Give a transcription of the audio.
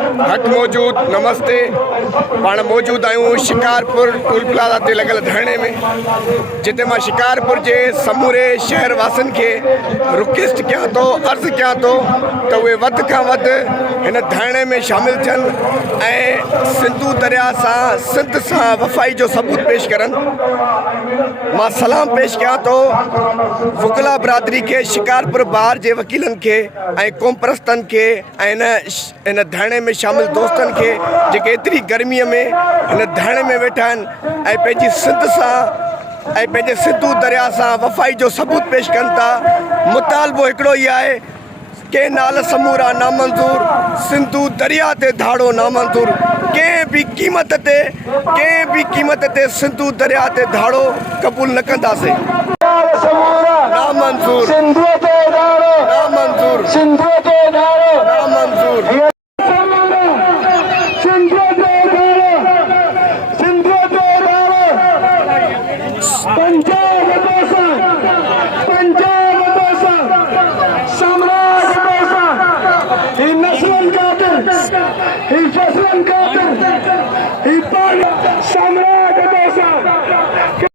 हक़ मौजूद नमस्ते। पाण मौजूद आहियूं शिकारपुर टोल प्लाज़ा ते लॻल धरणे में, जिते मां शिकारपुर जे समूरे शहर वासियुनि खे रिक्वेस्ट कयां थो, अर्ज़ु कयां थो त उहे वधि खां वधि हिन धरणे में शामिलु थियनि ऐं सिंधु दरिया सां सिंध सां वफ़ाई जो सबूत पेश करनि। मां सलाम पेश कयां थो वुकला बिरादरी खे, शिकारपुर बार जे वकीलनि खे ऐं क़ौम परस्तनि खे ऐं इन धरणे में शामिल दोस्तनि खे जेके एतिरी गर्मीअ में हिन धरणे में वेठा आहिनि ऐं पंहिंजी सिंध सां ऐं पंहिंजे सिंधु दरिया सां वफ़ाई जो सबूत पेश कनि था। मुतालबो हिकिड़ो ई आहे, केनाल समूरा नामंज़ूर, सिंधु दरिया ते धाड़ो नामंज़ूर। कंहिं बि क़ीमत ते सिंधु दरिया ते धाड़ो क़बूल न कंदासीं। नामंज़ूर, नामंज़ूर, नामंज़ूर। He